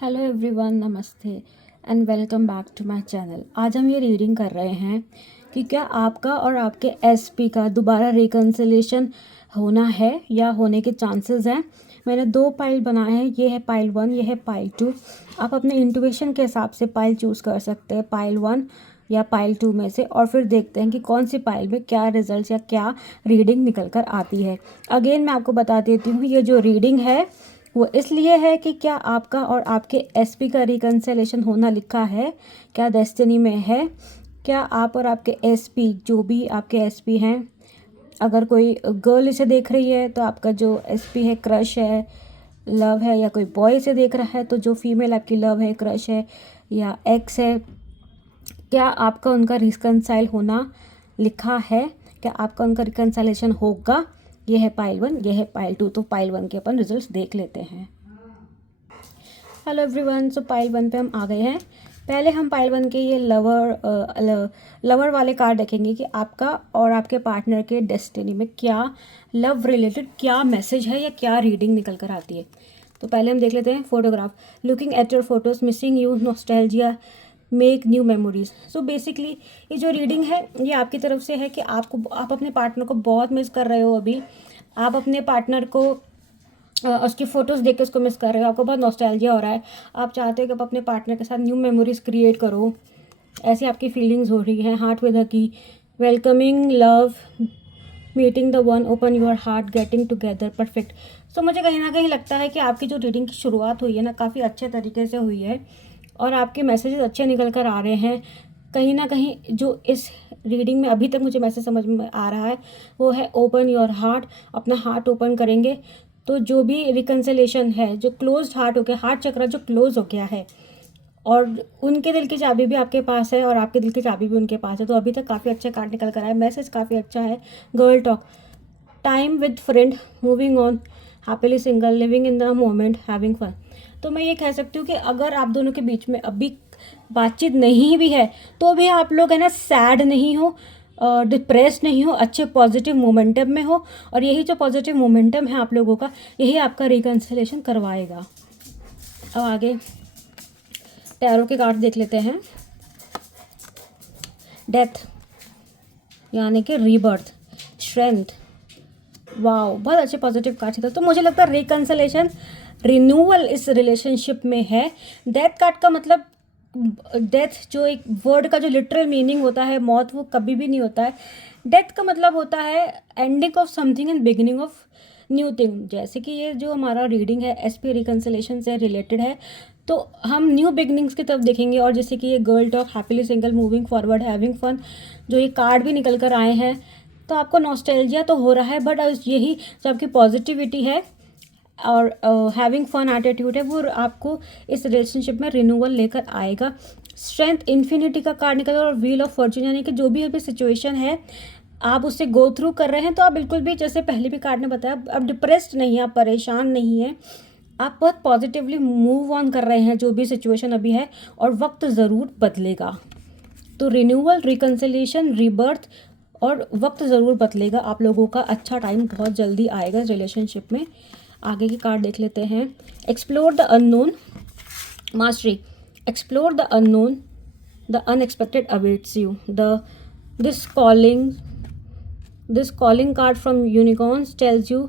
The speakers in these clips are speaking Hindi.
हेलो एवरीवन, नमस्ते and welcome back to my channel. आज हम ये रीडिंग कर रहे हैं कि क्या आपका और आपके एसपी का दोबारा रिकन्सिलेशन होना है या होने के चांसेस हैं। मैंने 2 पाइल बनाए हैं, ये है पाइल 1, ये है पाइल 2। आप अपने इंट्यूशन के हिसाब से पाइल चूज़ कर सकते हैं, पाइल 1 या पाइल 2 में से, और फिर देखते हैं कि कौन सी पाइल में क्या रिजल्ट्स या क्या रीडिंग निकल कर आती है। अगेन मैं आपको बता देती हूँ, ये जो रीडिंग है वो इसलिए है कि क्या आपका और आपके एसपी का रिकन्सिलेशन होना लिखा है, क्या डेस्टिनी में है, क्या आप और आपके एसपी, जो भी आपके एसपी हैं, अगर कोई गर्ल इसे देख रही है तो आपका जो एसपी है क्रश है, लव है, या कोई बॉय इसे देख रहा है तो जो फीमेल आपकी लव है, क्रश है या एक्स है, क्या आपका उनका रिकन्साइल होना लिखा है, क्या आपका उनका रिकन्साइलेशन होगा। ये है पाइल 1, ये है पाइल 2। तो पाइल 1 के अपन रिजल्ट्स देख लेते हैं। हेलो एवरीवन, सो पाइल 1 पे हम आ गए हैं। पहले हम पाइल 1 के ये लवर वाले कार्ड देखेंगे कि आपका और आपके पार्टनर के डेस्टिनी में क्या लव रिलेटेड क्या मैसेज है या क्या रीडिंग निकल कर आती है। तो पहले हम देख लेते हैं photograph. Looking at your photos, missing you, nostalgia, make new memories. So basically ये जो रीडिंग है ये आपकी तरफ से है कि आप अपने पार्टनर को बहुत मिस कर रहे हो। अभी आप अपने पार्टनर को उसकी फ़ोटोज़ देख के उसको मिस कर रहे हो, आपको बहुत नॉस्टैल्जिया हो रहा है, आप चाहते हो कि आप अपने पार्टनर के साथ न्यू मेमोरीज क्रिएट करो, ऐसी आपकी फीलिंग्स हो रही हैं। Heart with a key, welcoming love, meeting the one, open your heart, getting together, perfect. So मुझे कहीं ना कहीं लगता है कि आपकी जो रीडिंग की शुरुआत हुई है ना, काफ़ी अच्छे तरीके से हुई है और आपके मैसेजेस अच्छे निकल कर आ रहे हैं। कहीं ना कहीं जो इस रीडिंग में अभी तक मुझे मैसेज समझ में आ रहा है वो है ओपन योर हार्ट। अपना हार्ट ओपन करेंगे तो जो भी रिकन्सिलेशन है, जो क्लोज्ड हार्ट हो गया, हार्ट चक्र जो क्लोज हो गया है, और उनके दिल की चाबी भी आपके पास है और आपके दिल की चाबी भी उनके पास है। तो अभी तक काफ़ी अच्छा कार्ड निकल कर आया, मैसेज काफ़ी अच्छा है। Girl talk, time with friend, moving on, happily single, living in the moment, having fun. तो मैं ये कह सकती हूँ कि अगर आप दोनों के बीच में अभी बातचीत नहीं भी है तो भी आप लोग है ना सैड नहीं हो, डिप्रेस नहीं हो, अच्छे पॉजिटिव मोमेंटम में हो। और यही जो पॉजिटिव मोमेंटम है आप लोगों का, यही आपका रिकन्सिलेशन करवाएगा। अब आगे टैरो के कार्ड देख लेते हैं। डेथ यानी कि रीबर्थ, स्ट्रेंथ, वाओ, बहुत अच्छे पॉजिटिव कार्ड थे। तो मुझे लगता है रिकन्सिलेशन, रिन्यूअल इस रिलेशनशिप में है। डेथ कार्ड का मतलब, डेथ जो एक वर्ड का जो लिटरल मीनिंग होता है, मौत, वो कभी भी नहीं होता है। डेथ का मतलब होता है ending of something and beginning of new thing. जैसे कि ये जो हमारा रीडिंग है एसपी रिकन्सिलेशन से रिलेटेड है, तो हम न्यू बिगनिंग्स की तरफ देखेंगे। और जैसे कि ये girl talk, happily single, moving forward, having fun, जो ये कार्ड भी निकल कर आए हैं, तो आपको नॉस्टैल्जिया तो हो रहा है, बट यही जो आपकी पॉजिटिविटी है और हैविंग फन एटीट्यूड है, वो आपको इस रिलेशनशिप में रिन्यूअल लेकर आएगा। स्ट्रेंथ, इन्फिनिटी का कार्ड निकल, और व्हील ऑफ फॉर्चून, यानी कि जो भी अभी सिचुएशन है आप उससे गो थ्रू कर रहे हैं, तो आप बिल्कुल भी, जैसे पहले भी कार्ड ने बताया, आप डिप्रेस्ड नहीं हैं, आप परेशान नहीं हैं, आप बहुत पॉजिटिवली मूव ऑन कर रहे हैं जो भी सिचुएशन अभी है, और वक्त ज़रूर बदलेगा। तो रिन्यूअल, रिकन्सिलेशन, रीबर्थ, और वक्त ज़रूर बदलेगा। आप लोगों का अच्छा टाइम बहुत जल्दी आएगा इस रिलेशनशिप में। आगे की कार्ड देख लेते हैं। Explore the unknown, mastery, explore the unknown, the unexpected awaits you, the this calling card from unicorns tells you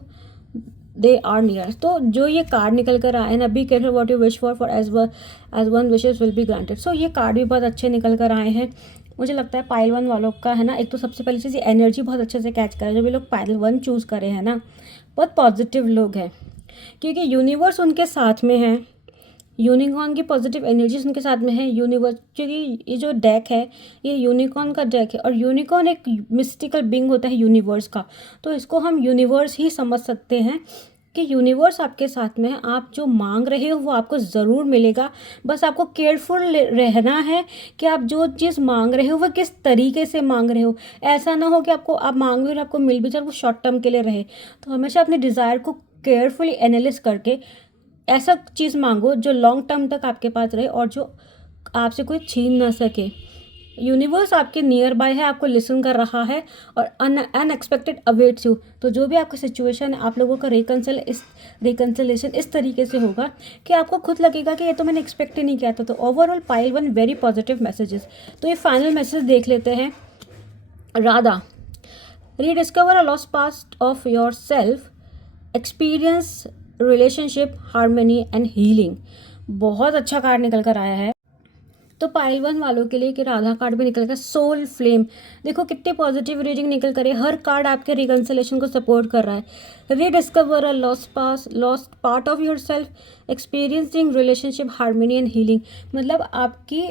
they are near. तो जो ये कार्ड निकल कर आए ना, be careful what you wish for as one wishes will be granted. So ये कार्ड भी बहुत अच्छे निकल कर आए हैं। मुझे लगता है पाइल 1 वालों का है ना, एक तो सबसे पहली चीज़, एनर्जी बहुत अच्छे से कैच करें। जो भी लोग पाइल 1 चूज़ करें हैं ना, बहुत पॉजिटिव लोग हैं, क्योंकि यूनिवर्स उनके साथ में है, यूनिकॉर्न की पॉजिटिव एनर्जीज उनके साथ में है। यूनिवर्स, क्योंकि ये जो डेक है ये यूनिकॉर्न का डेक है, और यूनिकॉर्न एक मिस्टिकल बिंग होता है यूनिवर्स का। तो इसको हम यूनिवर्स ही समझ सकते हैं कि यूनिवर्स आपके साथ में है। आप जो मांग रहे हो वो आपको ज़रूर मिलेगा, बस आपको केयरफुल रहना है कि आप जो चीज़ मांग रहे हो वो किस तरीके से मांग रहे हो। ऐसा ना हो कि आप मांग भी और आपको मिल भी जाए, वो शॉर्ट टर्म के लिए रहे। तो हमेशा अपने डिज़ायर को केयरफुली एनालिस करके ऐसा चीज़ मांगो जो लॉन्ग टर्म तक आपके पास रहे और जो आपसे कोई छीन ना सके। यूनिवर्स आपके नियर बाय है, आपको लिसन कर रहा है और अनएक्सपेक्टेड अवेट्स यू। तो जो भी आपका सिचुएशन है, आप लोगों का रिकन्सिलेशन इस तरीके से होगा कि आपको खुद लगेगा कि ये तो मैंने एक्सपेक्ट ही नहीं किया था। तो overall pile 1 very positive messages. तो ये फाइनल मैसेज देख लेते हैं। Radha, rediscover a lost past of your self, experience relationship harmony and healing. बहुत अच्छा कार्ड निकल कर आया है। तो पाइल 1 वालों के लिए कि राधा कार्ड भी निकल कर सोल फ्लेम। देखो कितनी पॉजिटिव रीडिंग निकल कर है, हर कार्ड आपके रिकन्सिलेशन को सपोर्ट कर रहा है। Rediscover a lost part of your self, experiencing relationship harmony and healing. मतलब आपकी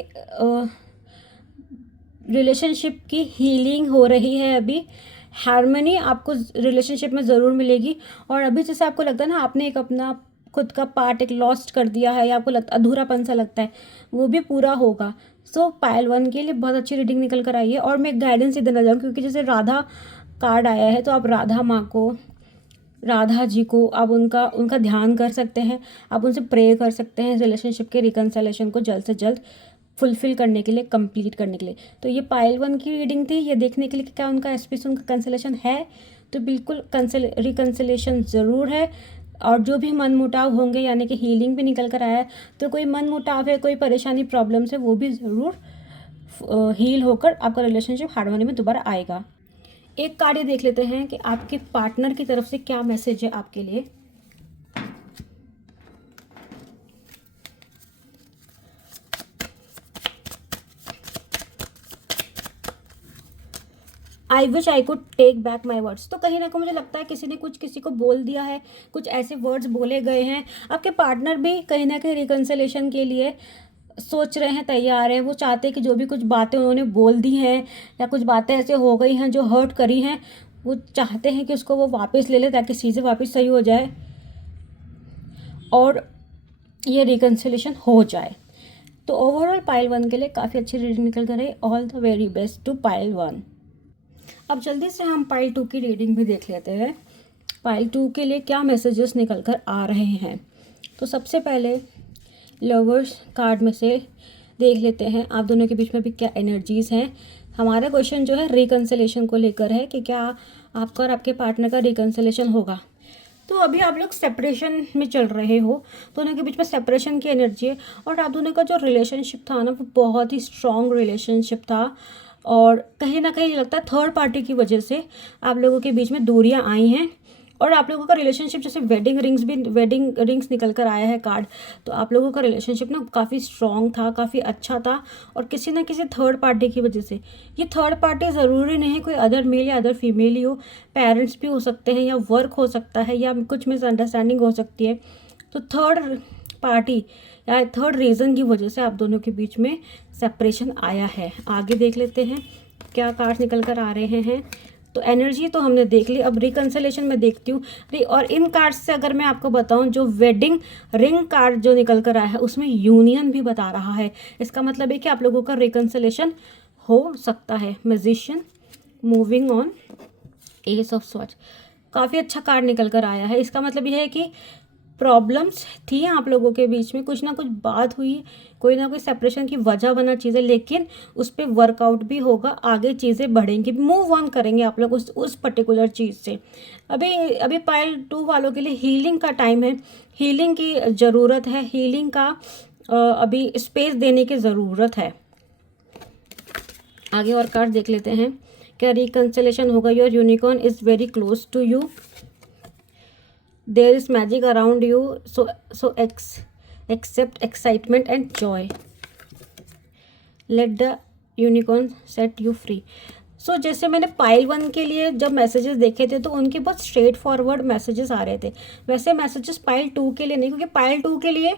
रिलेशनशिप की हीलिंग हो रही है अभी। हार्मनी आपको रिलेशनशिप में ज़रूर मिलेगी। और अभी जैसे आपको लगता है ना, आपने एक अपना खुद का पार्ट एक लॉस्ट कर दिया है या आपको लगता अधूरापन सा लगता है, वो भी पूरा होगा। सो पाइल 1 के लिए बहुत अच्छी रीडिंग निकल कर आई है। और मैं गाइडेंस ही देना चाहूँ, क्योंकि जैसे राधा कार्ड आया है तो आप राधा माँ को, राधा जी को आप उनका ध्यान कर सकते हैं, आप उनसे प्रे कर सकते हैं रिलेशनशिप के रिकन्सिलेशन को जल्द से जल्द फुलफिल करने के लिए, कंप्लीट करने के लिए। तो ये पाइल 1 की रीडिंग थी, ये देखने के लिए कि क्या उनका एसपी से उनका कैंसिलेशन है। तो बिल्कुल रिकन्सिलेशन ज़रूर है। और जो भी मन मुटाव होंगे, यानी कि हीलिंग भी निकल कर आया है। तो कोई मन मुटाव है, कोई परेशानी प्रॉब्लम्स है, वो भी ज़रूर हील होकर आपका रिलेशनशिप हार्मनी में दोबारा आएगा। एक कार्ड ये देख लेते हैं कि आपके पार्टनर की तरफ से क्या मैसेज है आपके लिए। I wish I could take back my words. तो कहीं ना कहीं मुझे लगता है किसी ने कुछ किसी को बोल दिया है, कुछ ऐसे वर्ड्स बोले गए हैं। आपके पार्टनर भी कहीं ना कहीं रिकन्सिलेशन के लिए सोच रहे हैं, तैयार है। वो चाहते हैं कि जो भी कुछ बातें उन्होंने बोल दी हैं या कुछ बातें ऐसे हो गई हैं जो हर्ट करी हैं, वो चाहते हैं कि उसको वो वापस ले ले ताकि चीज़ें वापस सही हो जाए और ये रिकन्सिलेशन हो जाए। तो ओवरऑल पाइल 1 के लिए काफ़ी अच्छी रीडिंग निकल कर रही। All the very best to pile 1। अब जल्दी से हम पाइल 2 की रीडिंग भी देख लेते हैं। पाइल 2 के लिए क्या मैसेजेस निकल कर आ रहे हैं। तो सबसे पहले लवर्स कार्ड में से देख लेते हैं आप दोनों के बीच में भी क्या एनर्जीज़ हैं। हमारा क्वेश्चन जो है रिकन्सिलेशन को लेकर है कि क्या आपका और आपके पार्टनर का रिकन्सिलेशन होगा। तो अभी आप लोग सेपरेशन में चल रहे हो, दोनों के बीच में सेपरेशन की एनर्जी है। और आप दोनों का जो रिलेशनशिप था ना, वो बहुत ही स्ट्रॉन्ग रिलेशनशिप था। और कहीं ना कहीं लगता है थर्ड पार्टी की वजह से आप लोगों के बीच में दूरियां आई हैं। और आप लोगों का रिलेशनशिप, जैसे वेडिंग रिंग्स निकल कर आया है कार्ड, तो आप लोगों का रिलेशनशिप ना काफ़ी स्ट्रॉन्ग था, काफ़ी अच्छा था। और किसी ना किसी थर्ड पार्टी की वजह से, ये थर्ड पार्टी ज़रूरी नहीं कोई अदर मेल या अदर फीमेल ही हो, पेरेंट्स भी हो सकते हैं या वर्क हो सकता है या कुछ मिसअंडरस्टैंडिंग हो सकती है। तो थर्ड पार्टी या थर्ड रीज़न की वजह से आप दोनों के बीच में सेपरेशन आया है। आगे देख लेते हैं क्या कार्ड्स निकल कर आ रहे हैं। तो एनर्जी तो हमने देख ली, अब रिकन्सिलेशन में देखती हूँ। और इन कार्ड्स से अगर मैं आपको बताऊँ, जो वेडिंग रिंग कार्ड जो निकल कर आया है उसमें यूनियन भी बता रहा है। इसका मतलब है कि आप लोगों का रिकन्सिलेशन हो सकता है। Magician, moving on, S of swords, काफ़ी अच्छा कार्ड निकल कर आया है। इसका मतलब यह है कि प्रॉब्लम्स थी आप लोगों के बीच में, कुछ ना कुछ बात हुई, कोई ना कोई सेपरेशन की वजह बना चीज़ें, लेकिन उस पर वर्कआउट भी होगा, आगे चीज़ें बढ़ेंगी, मूव ऑन करेंगे आप लोग उस पर्टिकुलर चीज़ से। अभी पाइल 2 वालों के लिए हीलिंग का टाइम है, हीलिंग की ज़रूरत है, हीलिंग का अभी स्पेस देने की ज़रूरत है। आगे और कार्ड देख लेते हैं क्या रिकन्सिलेशन होगा। Your unicorn is very close to you, there is magic around you, so accept excitement and joy, let the unicorn set you free। सो जैसे मैंने पाइल 1 के लिए जब मैसेजेस देखे थे तो उनके बहुत स्ट्रेट फॉरवर्ड मैसेजेस आ रहे थे, वैसे मैसेजेस पाइल 2 के लिए नहीं, क्योंकि पाइल 2 के लिए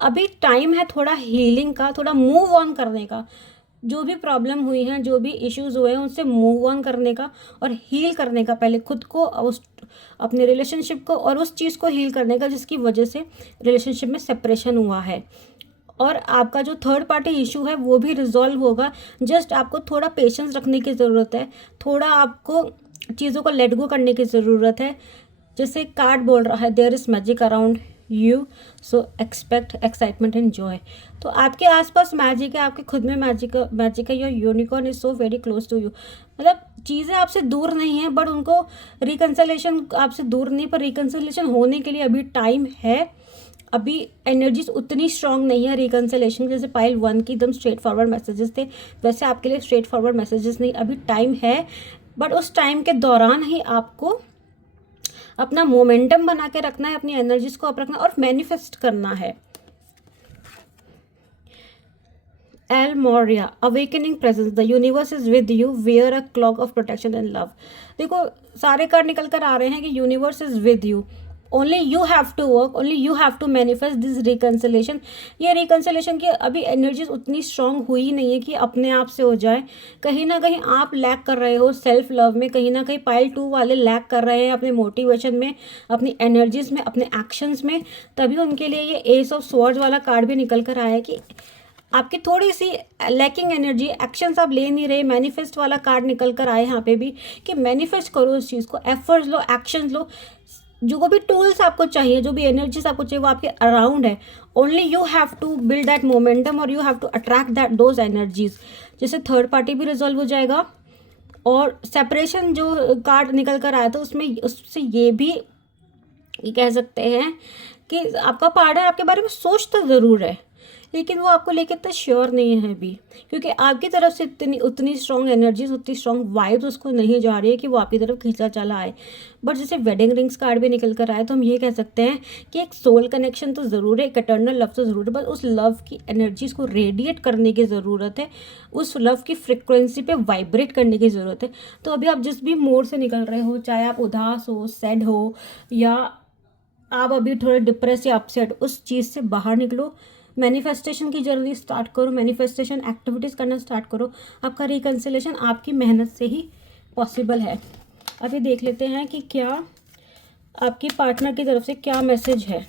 अभी टाइम है थोड़ा हीलिंग का, थोड़ा मूव ऑन करने का। जो भी प्रॉब्लम हुई हैं, जो भी इश्यूज हुए हैं, उनसे मूव ऑन करने का और हील करने का, पहले खुद को, उस अपने रिलेशनशिप को और उस चीज़ को हील करने का जिसकी वजह से रिलेशनशिप में सेपरेशन हुआ है। और आपका जो थर्ड पार्टी इशू है वो भी रिजॉल्व होगा। जस्ट आपको थोड़ा पेशेंस रखने की ज़रूरत है, थोड़ा आपको चीज़ों को लेट गो करने की ज़रूरत है। जैसे कार्ड बोल रहा है there is magic around you, so expect excitement and joy. तो आपके आसपास मैजिक है, आपके खुद में मैजिक है। Your unicorn is so very close to you. मतलब चीज़ें आपसे दूर नहीं है, बट उनको रिकन्सिलेशन आपसे दूर नहीं, पर रिकन्सिलेशन होने के लिए अभी टाइम है। अभी एनर्जीज उतनी स्ट्रांग नहीं है रिकन्सिलेशन, जैसे पाइल 1 की एकदम स्ट्रेट फॉरवर्ड मैसेजेस थे, वैसे आपके लिए स्ट्रेट फॉरवर्ड मैसेजेस नहीं। अभी टाइम है, बट उस टाइम के दौरान ही आपको अपना मोमेंटम बना के रखना है, अपनी एनर्जीज को अप रखना और मैनिफेस्ट करना है। El Morya, awakening presence, the universe is with you, wear a cloak of protection and love. देखो सारे कार्ड निकल कर आ रहे हैं कि universe is with you, only you have to work, only you have to manifest this reconciliation. ये रिकन्सिलेशन की अभी एनर्जीज उतनी स्ट्रांग हुई नहीं है कि अपने आप से हो जाए। कहीं ना कहीं आप लैक कर रहे हो सेल्फ लव में, कहीं ना कहीं पाइल 2 वाले लैक कर रहे हैं अपने मोटिवेशन में, अपनी एनर्जीज में, अपने एक्शंस में। तभी उनके लिए ये एस ऑफ स्वॉर्ड्स वाला कार्ड भी निकल कर आया है कि आपकी थोड़ी सी लैकिंग एनर्जी, एक्शंस आप ले नहीं रहे। मैनिफेस्ट वाला कार्ड निकल कर आए यहाँ पे भी कि मैनिफेस्ट करो उस चीज़ को, एफर्ट्स लो, एक्शंस लो। जो भी टूल्स आपको चाहिए, जो भी एनर्जीज आपको चाहिए वो आपके अराउंड है। Only you have to build that momentum और you have to attract that those energies. जैसे थर्ड पार्टी भी रिजॉल्व हो जाएगा। और सेपरेशन जो कार्ड निकल कर आया था उसमें उससे ये भी कह सकते हैं कि आपका पार्टनर आपके बारे में सोचता ज़रूर है, लेकिन वो आपको लेकर इतना श्योर नहीं है अभी, क्योंकि आपकी तरफ से उतनी स्ट्रॉन्ग एनर्जीज, उतनी स्ट्रॉन्ग वाइब्स उसको नहीं जा रही है कि वो आपकी तरफ खींचा चला आए। बट जैसे वेडिंग रिंग्स कार्ड भी निकल कर आए तो हम ये कह सकते हैं कि एक सोल कनेक्शन तो ज़रूर है, एक इटर्नल लव तो ज़रूर है, बस उस लव की एनर्जीज को रेडिएट करने की ज़रूरत है, उस लव की फ्रिक्वेंसी पे वाइब्रेट करने की ज़रूरत है। तो अभी आप जिस भी मोड से निकल रहे हो, चाहे आप उदास हो, सैड हो, या आप अभी थोड़े डिप्रेस या अपसेट, उस चीज़ से बाहर निकलो। मैनिफेस्टेशन की जर्नी स्टार्ट करो, मैनिफेस्टेशन एक्टिविटीज़ करना स्टार्ट करो। आपका रिकन्सिलेशन आपकी मेहनत से ही पॉसिबल है। अभी देख लेते हैं कि क्या आपकी पार्टनर की तरफ से क्या मैसेज है।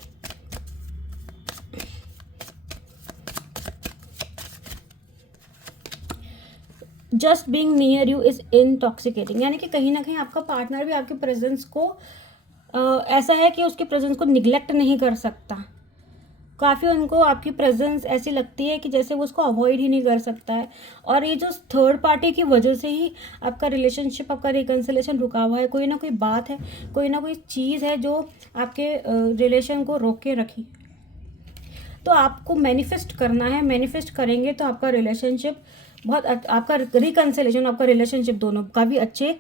Just being near you is intoxicating, यानी कि कहीं ना कहीं आपका पार्टनर भी आपके प्रेजेंस को ऐसा है कि उसके प्रेजेंस को निगलेक्ट नहीं कर सकता। काफ़ी उनको आपकी प्रेजेंस ऐसी लगती है कि जैसे वो उसको अवॉइड ही नहीं कर सकता है। और ये जो थर्ड पार्टी की वजह से ही आपका रिलेशनशिप, आपका रिकन्सिलेशन रुका हुआ है। कोई ना कोई बात है, कोई ना कोई चीज़ है जो आपके रिलेशन को रोक के रखी। तो आपको मैनिफेस्ट करना है, मैनिफेस्ट करेंगे तो आपका रिलेशनशिप बहुत आपका रिकन्सिलेशन, आपका रिलेशनशिप दोनों काफ़ी अच्छे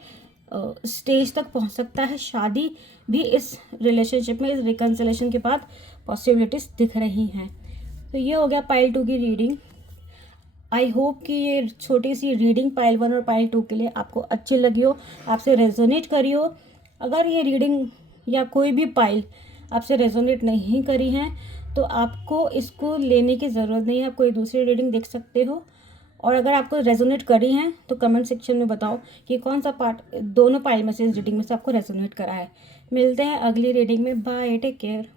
स्टेज तक पहुंच सकता है। शादी भी इस रिलेशनशिप में, इस रिकन्सिलेशन के बाद पॉसिबिलिटीज़ दिख रही हैं। तो ये हो गया पाइल 2 की रीडिंग। आई होप कि ये छोटी सी रीडिंग पाइल 1 और पाइल 2 के लिए आपको अच्छी लगी हो, आपसे रेजोनेट करी हो। अगर ये रीडिंग या कोई भी पाइल आपसे रेजोनेट नहीं करी हैं तो आपको इसको लेने की ज़रूरत नहीं है, आप कोई दूसरी रीडिंग देख सकते हो। और अगर आपको रेजोनेट करी हैं तो कमेंट सेक्शन में बताओ कि कौन सा पार्ट दोनों पाइल में से इस रीडिंग में से आपको रेजोनेट करा है। मिलते हैं अगली रीडिंग में। Bye, take care.